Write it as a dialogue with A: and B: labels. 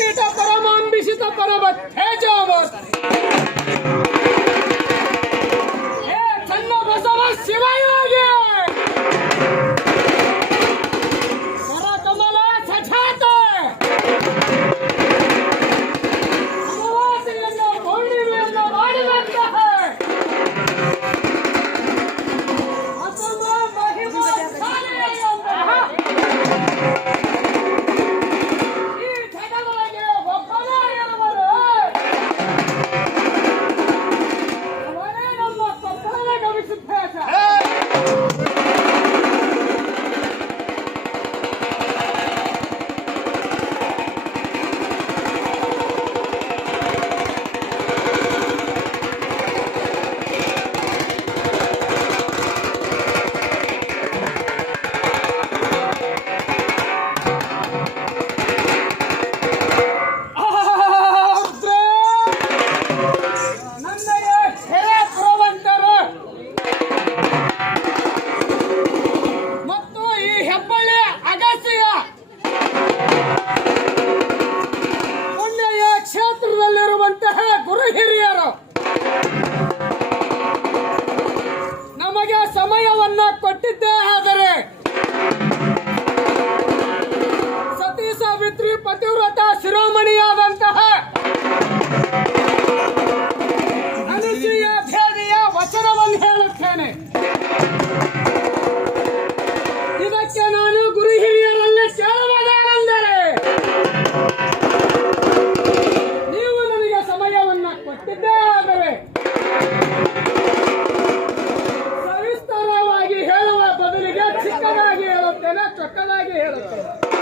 A: शीत परमं विशित परम तेजोवत् చెప్పండి Claro, claro.